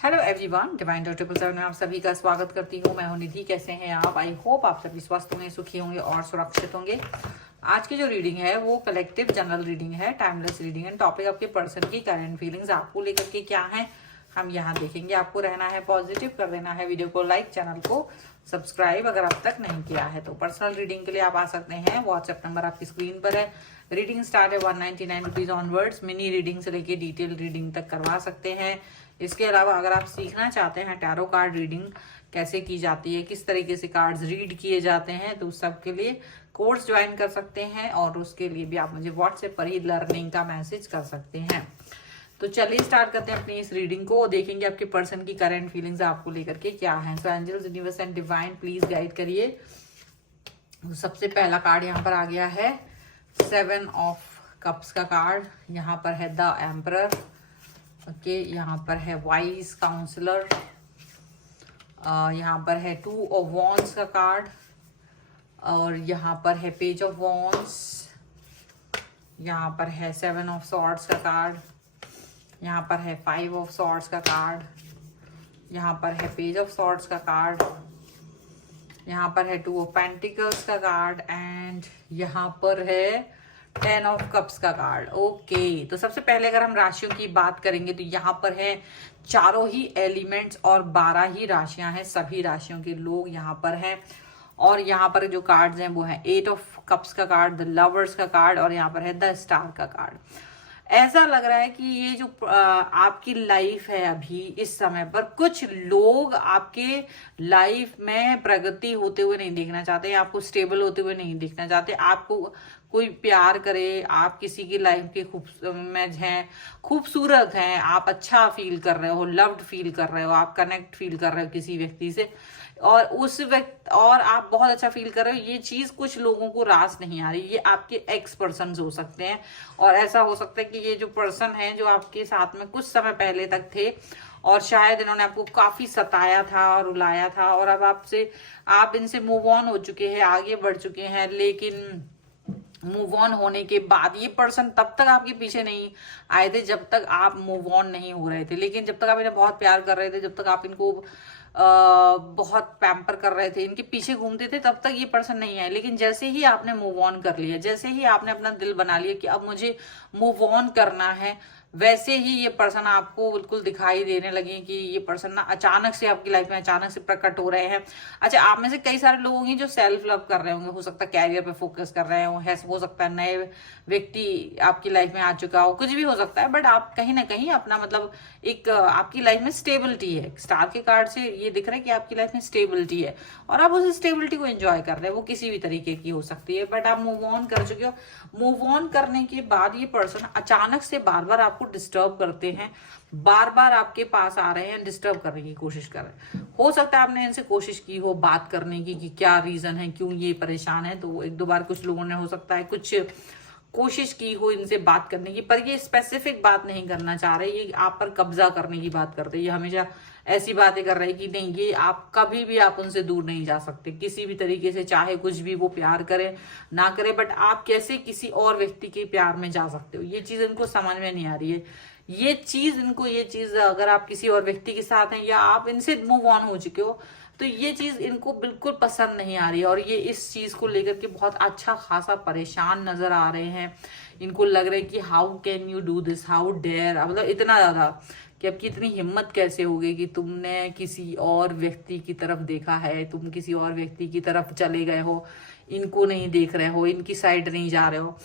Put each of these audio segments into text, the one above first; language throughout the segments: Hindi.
हेलो एवरीवन, डिवाइन डॉट 777 में आप सभी का स्वागत करती हूँ। मैं हूँ निधि। कैसे हैं आप? आई होप आप सभी स्वस्थ होंगे, सुखी होंगे और सुरक्षित होंगे। आज की जो रीडिंग है वो कलेक्टिव जनरल रीडिंग है, टाइमलेस रीडिंग है। टॉपिक आपके पर्सन की करंट फीलिंग्स आपको लेकर के क्या है हम यहाँ देखेंगे। आपको रहना है पॉजिटिव, कर देना है वीडियो को लाइक, चैनल को सब्सक्राइब अगर अब तक नहीं किया है तो। पर्सनल रीडिंग के लिए आप आ सकते हैं, व्हाट्सएप नंबर आपकी स्क्रीन पर है। रीडिंग स्टार्ट है 199 रुपीज ऑनवर्ड्स। मिनी रीडिंग से लेके डिटेल रीडिंग तक करवा सकते हैं। इसके अलावा अगर आप सीखना चाहते हैं टैरो कार्ड रीडिंग कैसे की जाती है, किस तरीके से कार्ड्स रीड किए जाते हैं, तो उस सब के लिए कोर्स ज्वाइन कर सकते हैं। और उसके लिए भी आप मुझे व्हाट्सएप पर ही लर्निंग का मैसेज कर सकते हैं। तो चलिए स्टार्ट करते हैं अपनी इस रीडिंग को। देखेंगे आपके पर्सन की करंट फीलिंग्स आपको लेकर के क्या है। So angels, universe and divine please guide करिए। सबसे पहला कार्ड यहाँ पर आ गया है 7 ऑफ कप्स का कार्ड। यहाँ पर है द एम्परर। ओके, यहाँ पर है वाइज काउंसलर। यहाँ पर है 2 ऑफ वॉन्ड्स का कार्ड। और यहाँ पर है पेज ऑफ वॉन्ड्स। यहाँ पर है 7 ऑफ सॉर्ड्स का कार्ड। यहाँ पर है 5 ऑफ सॉर्ड्स का कार्ड। यहाँ पर है पेज ऑफ सॉर्ड्स का कार्ड। यहाँ पर है 2 ऑफ पेंटिकल्स का कार्ड। एंड यहाँ पर है 10 ऑफ कप्स का कार्ड। ओके, तो सबसे पहले अगर हम राशियों की बात करेंगे तो यहाँ पर है चारों ही एलिमेंट्स और 12 ही राशियां हैं। सभी राशियों के लोग यहाँ पर हैं। और यहाँ पर जो कार्ड्स हैं वो है 8 ऑफ कप्स का कार्ड, द लवर्स का कार्ड, और यहाँ पर है द स्टार का कार्ड। ऐसा लग रहा है कि ये जो आपकी लाइफ है अभी इस समय पर, कुछ लोग आपके लाइफ में प्रगति होते हुए नहीं देखना चाहते, आपको स्टेबल होते हुए नहीं देखना चाहते। आपको कोई प्यार करे, आप किसी की लाइफ के में हैं, खूबसूरत हैं, आप अच्छा फील कर रहे हो, लव्ड फील कर रहे हो, आप कनेक्ट फील कर रहे हो किसी व्यक्ति से, और उस व्यक्ति और आप बहुत अच्छा फील कर रहे हो। ये चीज कुछ लोगों को रास नहीं आ रही। ये आपके एक्स पर्सन हो सकते हैं। और ऐसा हो सकता है कि ये जो पर्सन है जो आपके साथ में कुछ समय पहले तक थे और शायद इन्होंने आपको काफी सताया था और रुलाया था, और अब आप इनसे मूव ऑन हो चुके हैं, आगे बढ़ चुके हैं। लेकिन मूव ऑन होने के बाद ये पर्सन तब तक आपके पीछे नहीं आए थे जब तक आप मूव ऑन नहीं हो रहे थे। लेकिन जब तक आप इन्हें बहुत प्यार कर रहे थे, जब तक आप इनको बहुत पैम्पर कर रहे थे, इनके पीछे घूमते थे, तब तक ये पर्सन नहीं आए। लेकिन जैसे ही आपने मूव ऑन कर लिया, जैसे ही आपने अपना दिल बना लिया कि अब मुझे मूव ऑन करना है, वैसे ही ये पर्सन आपको बिल्कुल दिखाई देने लगे कि ये पर्सन ना अचानक से आपकी लाइफ में अचानक से प्रकट हो रहे हैं। अच्छा, आप में से कई सारे लोग होंगे जो सेल्फ लव कर रहे होंगे, हो सकता है कैरियर पे फोकस कर रहे हो सकता है नए व्यक्ति आपकी लाइफ में आ चुका हो, कुछ भी हो सकता है। बट आप कहीं ना कहीं अपना मतलब एक आपकी लाइफ में स्टेबिलिटी है। स्टार के कार्ड से ये दिख रहा है कि आपकी लाइफ में स्टेबिलिटी है और आप उस स्टेबिलिटी को एंजॉय कर रहे हैं। वो किसी भी तरीके की हो सकती है, बट आप मूव ऑन कर चुके हो। मूव ऑन करने के बाद ये पर्सन अचानक से बार बार आपको डिस्टर्ब करते हैं, बार बार आपके पास आ रहे हैं, डिस्टर्ब करने की कोशिश कर रहे हैं। हो सकता है आपने इनसे कोशिश की हो बात करने की कि क्या रीजन है, क्यों ये परेशान है। तो 1-2 बार कुछ लोगों ने हो सकता है कुछ कोशिश की हो इनसे बात करने की, पर ये स्पेसिफिक बात नहीं करना चाह रहे। ये आप पर कब्जा करने की बात करते हैं। ये हमेशा ऐसी बातें कर रहे हैं कि नहीं, ये आप कभी भी आप उनसे दूर नहीं जा सकते किसी भी तरीके से, चाहे कुछ भी वो प्यार करे ना करे। बट आप कैसे किसी और व्यक्ति के प्यार में जा सकते हो, ये चीज इनको समझ में नहीं आ रही है। ये चीज अगर आप किसी और व्यक्ति के साथ हैं या आप इनसे मूव ऑन हो चुके हो, तो ये चीज इनको बिल्कुल पसंद नहीं आ रही है। और ये इस चीज को लेकर के बहुत अच्छा खासा परेशान नजर आ रहे हैं। इनको लग रहा है कि how can you do this, how dare, मतलब इतना ज्यादा कि आपकी इतनी हिम्मत कैसे हो गई कि तुमने किसी और व्यक्ति की तरफ देखा है, तुम किसी और व्यक्ति की तरफ चले गए हो, इनको नहीं देख रहे हो, इनकी साइड नहीं जा रहे हो।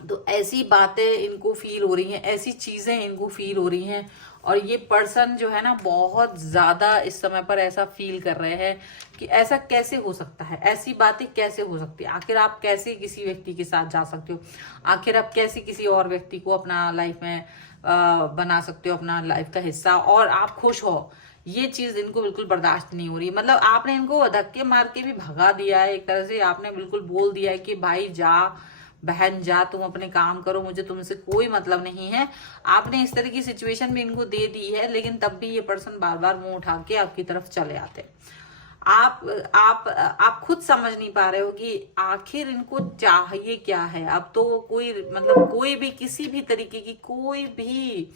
तो ऐसी बातें इनको फील हो रही हैं, ऐसी चीजें इनको फील हो रही हैं। और ये पर्सन जो है ना बहुत ज्यादा इस समय पर ऐसा फील कर रहे हैं कि ऐसा कैसे हो सकता है, ऐसी बातें कैसे हो सकती है। आखिर आप कैसे किसी व्यक्ति के साथ जा सकते हो, आखिर आप कैसे किसी और व्यक्ति को अपना लाइफ में बना सकते हो, अपना लाइफ का हिस्सा, और आप खुश हो। ये चीज इनको बिल्कुल बर्दाश्त नहीं हो रही। मतलब आपने इनको धक्के मार के भी भगा दिया है, एक तरह से आपने बिल्कुल बोल दिया है कि भाई जा, बहन जा, तुम अपने काम करो, मुझे तुमसे कोई मतलब नहीं है। आपने इस तरह की सिचुएशन भी इनको दे दी है, लेकिन तब भी ये पर्सन बार बार मुंह उठा के आपकी तरफ चले आते हैं। आप खुद समझ नहीं पा रहे हो कि आखिर इनको चाहिए क्या है। अब तो कोई मतलब कोई भी किसी भी तरीके की कोई भी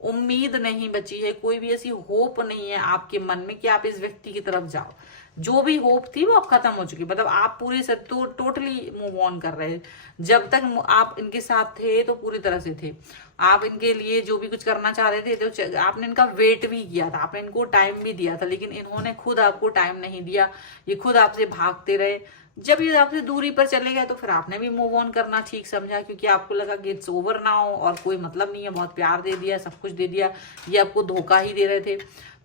उम्मीद नहीं बची है, कोई भी ऐसी होप नहीं है आपके मन में कि आप इस व्यक्ति की तरफ जाओ। जो भी होप थी वो अब खत्म हो चुकी, मतलब आप पूरी से तो टोटली मूव ऑन कर रहे हैं। जब तक आप इनके साथ थे तो पूरी तरह से थे, आप इनके लिए जो भी कुछ करना चाह रहे थे तो आपने इनका वेट भी किया था, आपने इनको टाइम भी दिया था, लेकिन इन्होंने खुद आपको टाइम नहीं दिया, ये खुद आपसे भागते रहे। जब ये आपसे दूरी पर चले गए तो फिर आपने भी मूव ऑन करना ठीक समझा, क्योंकि आपको लगा कि इट्स ओवर नाउ और कोई मतलब नहीं है, बहुत प्यार दे दिया, सब कुछ दे दिया, ये आपको धोखा ही दे रहे थे।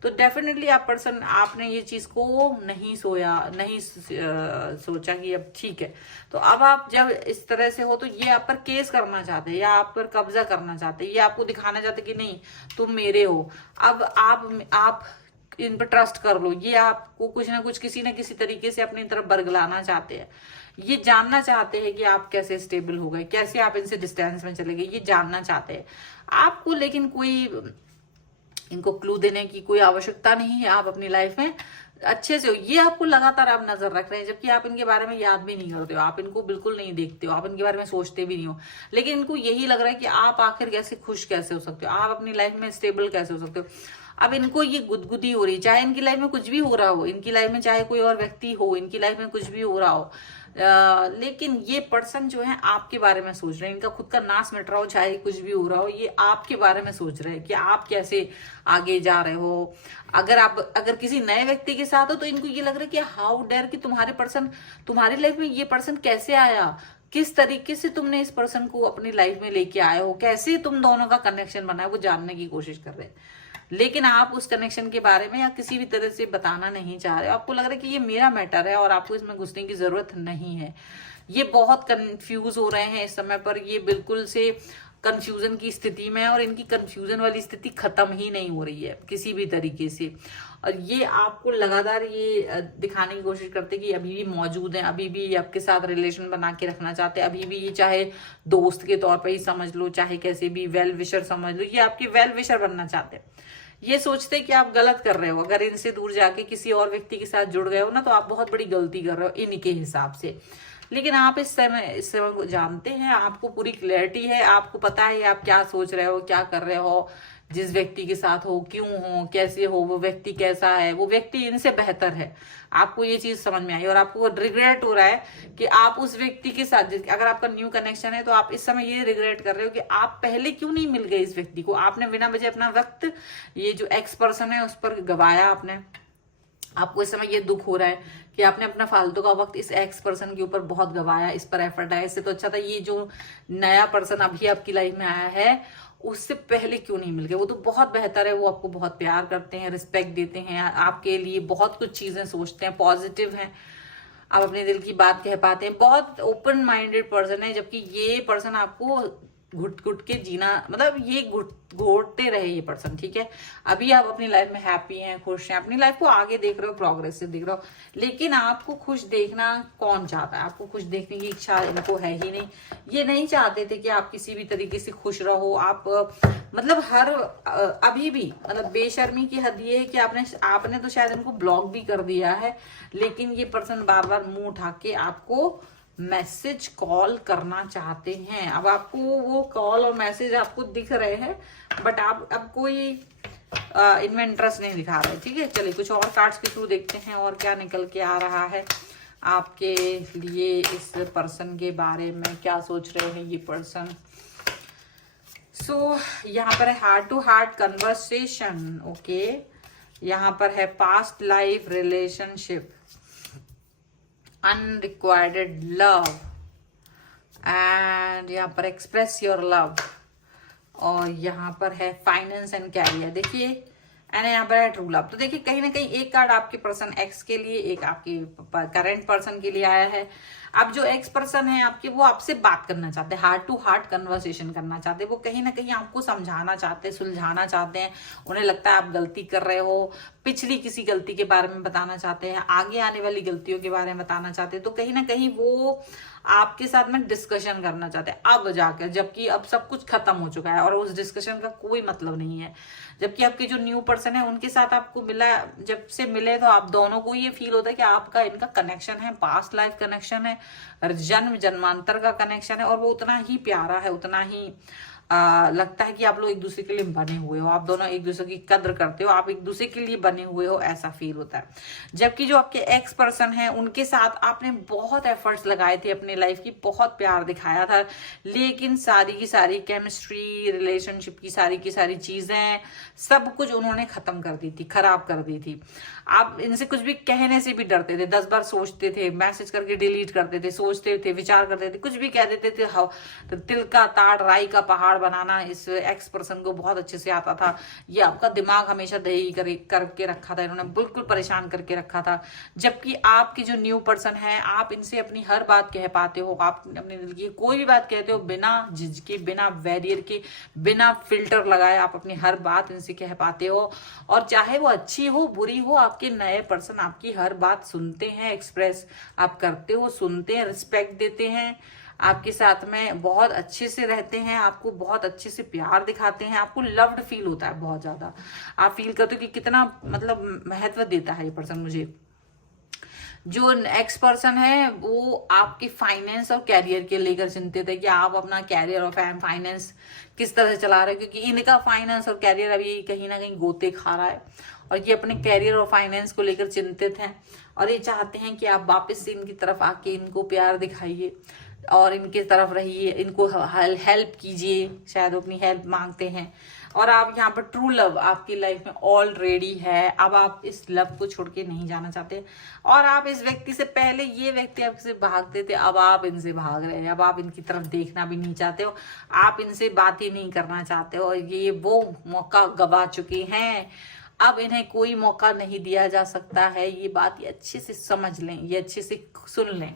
तो डेफिनेटली आप पर्सन, आपने ये चीज को नहीं सोचा कि अब ठीक है। तो अब आप जब इस तरह से हो तो ये आप पर केस करना चाहते हैं या आप पर कब्जा करना चाहते हैं, ये आपको दिखाना चाहते कि नहीं तुम मेरे हो। अब आप इन पर ट्रस्ट कर लो, ये आपको कुछ ना कुछ किसी न किसी तरीके से अपनी तरफ बरगलाना चाहते हैं। ये जानना चाहते हैं कि आप कैसे स्टेबल हो गए, कैसे आप इनसे डिस्टेंस में चले गए, ये जानना चाहते हैं आपको। लेकिन कोई इनको क्लू देने की कोई आवश्यकता नहीं है, आप अपनी लाइफ में अच्छे से हो। ये आपको लगातार आप नजर रख रहे हैं, जबकि आप इनके बारे में याद भी नहीं करते हो, आप इनको बिल्कुल नहीं देखते हो, आप इनके बारे में सोचते भी नहीं हो। लेकिन इनको यही लग रहा है कि आप आखिर कैसे खुश कैसे हो सकते हो, आप अपनी लाइफ में स्टेबल कैसे हो सकते हो। अब इनको ये गुदगुदी हो रही, चाहे इनकी लाइफ में कुछ भी हो रहा हो, इनकी लाइफ में चाहे कोई और व्यक्ति हो, इनकी लाइफ में कुछ भी हो रहा हो, लेकिन ये पर्सन जो है आपके बारे में सोच रहे हैं। इनका खुद का नाश मिट रहा हो, चाहे कुछ भी हो रहा हो, ये आपके बारे में सोच रहे हैं कि आप कैसे आगे जा रहे हो। अगर किसी नए व्यक्ति के साथ हो तो इनको ये लग रहा है कि हाउ डेयर कि तुम्हारी लाइफ में ये पर्सन कैसे आया, किस तरीके से तुमने इस पर्सन को अपनी लाइफ में लेके आए हो, कैसे तुम दोनों का कनेक्शन बना है, वो जानने की कोशिश कर रहे हैं। लेकिन आप उस कनेक्शन के बारे में या किसी भी तरह से बताना नहीं चाह रहे, आपको लग रहा है कि ये मेरा मैटर है और आपको इसमें घुसने की जरूरत नहीं है। ये बहुत कंफ्यूज हो रहे हैं इस समय पर, ये बिल्कुल से कंफ्यूजन की स्थिति में है और इनकी कंफ्यूजन वाली स्थिति खत्म ही नहीं हो रही है किसी भी तरीके से। और ये आपको लगातार ये दिखाने की कोशिश करते हैं कि अभी भी मौजूद है, अभी भी आपके साथ रिलेशन बना के रखना चाहते हैं, अभी भी ये चाहे दोस्त के तौर पर ही समझ लो, चाहे कैसे भी वेल विशर समझ लो, ये आपके वेल विशर बनना चाहते हैं। ये सोचते कि आप गलत कर रहे हो, अगर इनसे दूर जाके किसी और व्यक्ति के साथ जुड़ गए हो ना तो आप बहुत बड़ी गलती कर रहे हो इनके हिसाब से। लेकिन आप इस समय को जानते हैं, आपको पूरी क्लैरिटी है, आपको पता है आप क्या सोच रहे हो, क्या कर रहे हो, जिस व्यक्ति के साथ हो, क्यों हो, कैसे हो, वो व्यक्ति कैसा है, वो व्यक्ति इनसे बेहतर है। आपको ये चीज समझ में आई और आपको रिग्रेट हो रहा है कि आप उस व्यक्ति के साथ, अगर आपका न्यू कनेक्शन है तो आप इस समय ये रिग्रेट कर रहे हो कि आप पहले क्यों नहीं मिल गए इस व्यक्ति को। आपने बिना वजह अपना वक्त ये जो एक्स पर्सन है उस पर गवाया आपने। आपको इस समय ये दुख हो रहा है कि आपने अपना फालतू का वक्त इस एक्स पर्सन के ऊपर बहुत गवाया, इस पर एफर्ट आया। इससे तो अच्छा था ये जो नया पर्सन अभी आपकी लाइफ में आया है उससे पहले क्यों नहीं मिल गए। वो तो बहुत बेहतर है, वो आपको बहुत प्यार करते हैं, रिस्पेक्ट देते हैं, आपके लिए बहुत कुछ चीजें सोचते हैं, पॉजिटिव हैं, आप अपने दिल की बात कह पाते हैं, बहुत ओपन माइंडेड पर्सन है। जबकि ये पर्सन आपको घुट घुट के जीना, मतलब ये घोटते रहे ये पर्सन, ठीक है। अभी आप अपनी लाइफ में हैप्पी हैं, खुश हैं, अपनी लाइफ को आगे देख रहे हो, प्रोग्रेसिव देख रहे हो। लेकिन आपको खुश देखना कौन चाहता है, आपको खुश देखने की इच्छा इनको है ही नहीं। ये नहीं चाहते थे कि आप किसी भी तरीके से खुश रहो। आप मतलब अभी भी मतलब बेशर्मी की हद ये है कि आपने तो शायद इनको ब्लॉक भी कर दिया है, लेकिन ये पर्सन बार बार मुंह उठा के आपको मैसेज कॉल करना चाहते हैं। अब आपको वो कॉल और मैसेज आपको दिख रहे हैं, बट आप अब कोई इनमें इंटरेस्ट नहीं दिखा रहे, ठीक है। चलिए कुछ और कार्ड्स के थ्रू देखते हैं और क्या निकल के आ रहा है आपके लिए, इस पर्सन के बारे में क्या सोच रहे हैं ये पर्सन। सो यहाँ पर है heart to heart conversation, okay. यहाँ पर है past life relationship, unrequired love, and यहाँ पर एक्सप्रेस योर लव, और यहाँ पर है फाइनेंस एंड कैरियर। देखिए एंड यहाँ पर है ट्रू लव। तो देखिए कहीं ना कहीं एक कार्ड आपके पर्सन एक्स के लिए, एक आपके करंट पर्सन के लिए आया है। अब जो एक्स पर्सन है आपके, वो आपसे बात करना चाहते हैं, हार्ट टू हार्ट कन्वर्सेशन करना चाहते हैं। वो कहीं ना कहीं आपको समझाना चाहते हैं, सुलझाना चाहते हैं। उन्हें लगता है आप गलती कर रहे हो, पिछली किसी गलती के बारे में बताना चाहते हैं, आगे आने वाली गलतियों के बारे में बताना चाहते हैं। तो कहीं ना कहीं वो आपके साथ में डिस्कशन करना चाहते हैं अब जाकर, जबकि अब सब कुछ खत्म हो चुका है और उस डिस्कशन का कोई मतलब नहीं है। जबकि आपके जो न्यू पर्सन है उनके साथ आपको जब से मिले तो आप दोनों को ये फील होता है कि आपका इनका कनेक्शन है, पास्ट लाइफ कनेक्शन है, जन्म जन्मांतर का कनेक्शन है, और वो उतना ही प्यारा है, उतना ही लगता है कि आप लोग एक दूसरे के लिए बने हुए हो, आप दोनों एक दूसरे की कद्र करते हो, आप एक दूसरे के लिए बने हुए हो, ऐसा फील होता है। जबकि जो आपके एक्स पर्सन है उनके साथ आपने बहुत एफर्ट्स लगाए थे अपनी लाइफ की, बहुत प्यार दिखाया था, लेकिन सारी की सारी केमिस्ट्री, रिलेशनशिप की सारी चीजें, सब कुछ उन्होंने खत्म कर दी थी, खराब कर दी थी। आप इनसे कुछ भी कहने से भी डरते थे, 10 बार सोचते थे, मैसेज करके डिलीट करते थे, सोचते थे, विचार करते थे, कुछ भी कह देते थे। तो तिल का ताड़ राई का पहाड़ बनाना इस एक्स पर्सन को बहुत अच्छे से आता था। ये आपका दिमाग हमेशा दही करके रखा था, इन्होंने बिल्कुल परेशान करके रखा था। जबकि आपकी जो न्यू पर्सन है, आप इनसे अपनी हर बात कह पाते हो, आप अपने दिल की कोई भी बात कहते हो बिना झिझके, बिना बैरियर के, बिना फिल्टर लगाए, आप अपनी हर बात इनसे कह पाते हो। और चाहे वो अच्छी हो बुरी हो, आपके नए पर्सन आपकी हर बात सुनते हैं, एक्सप्रेस आप करते हो, सुनते हैं, रिस्पेक्ट देते हैं, आपके साथ में बहुत अच्छे से रहते हैं, आपको बहुत अच्छे से प्यार दिखाते हैं, आपको लव्ड फील होता है बहुत ज्यादा। आप फील करते हो कि कितना मतलब महत्व देता है ये पर्सन मुझे। जो एक्स पर्सन है वो आपके फाइनेंस और कैरियर के लेकर चिंतित है कि आप अपना कैरियर और फाइनेंस किस तरह से चला रहे हो, क्योंकि इनका फाइनेंस और कैरियर अभी कहीं ना कहीं गोते खा रहा है और ये अपने कैरियर और फाइनेंस को लेकर चिंतित हैं। और ये चाहते हैं कि आप वापस से इनकी तरफ आके इनको प्यार दिखाइए और इनके तरफ रहिए, इनको हेल्प कीजिए, शायद वो अपनी हेल्प मांगते हैं। और आप यहाँ पर ट्रू लव आपकी लाइफ में ऑलरेडी है, अब आप इस लव को छोड़ के नहीं जाना चाहते। और आप इस व्यक्ति से, पहले ये व्यक्ति आपसे भागते थे, अब आप इनसे भाग रहे हैं, अब आप इनकी तरफ देखना भी नहीं चाहते हो, आप इनसे बात ही नहीं करना चाहते हो। ये वो मौका गवा चुके हैं, अब इन्हें कोई मौका नहीं दिया जा सकता है। ये बात ये अच्छे से समझ लें, ये अच्छे से सुन लें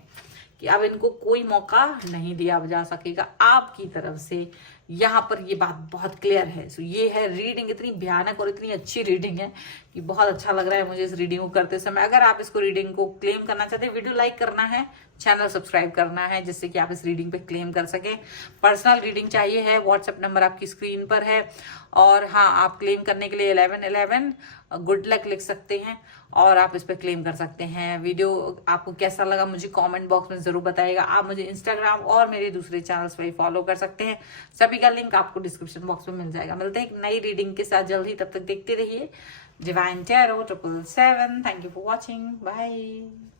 कि अब इनको कोई मौका नहीं दिया जा सकेगा आपकी तरफ से। यहाँ पर ये बात बहुत क्लियर है। सो ये है रीडिंग, इतनी भयानक और इतनी अच्छी रीडिंग है कि बहुत अच्छा लग रहा है मुझे इस रीडिंग को करते समय। अगर आप इसको रीडिंग को क्लेम करना चाहते हैं, वीडियो लाइक करना है, चैनल सब्सक्राइब करना है, जिससे कि आप इस रीडिंग पे क्लेम कर सकें। पर्सनल रीडिंग चाहिए है, व्हाट्सएप नंबर आपकी स्क्रीन पर है। और हाँ, आप क्लेम करने के लिए 1111 गुड लक लिख सकते हैं और आप इस पर क्लेम कर सकते हैं। वीडियो आपको कैसा लगा मुझे कमेंट बॉक्स में जरूर बताइएगा। आप मुझे इंस्टाग्राम और मेरे दूसरे चैनल्स पर फॉलो कर सकते हैं, सभी का लिंक आपको डिस्क्रिप्शन बॉक्स में मिल जाएगा। मिलते हैं एक नई रीडिंग के साथ जल्द ही, तब तक देखते रहिए Divine Tarot 777। Thank you for watching, bye.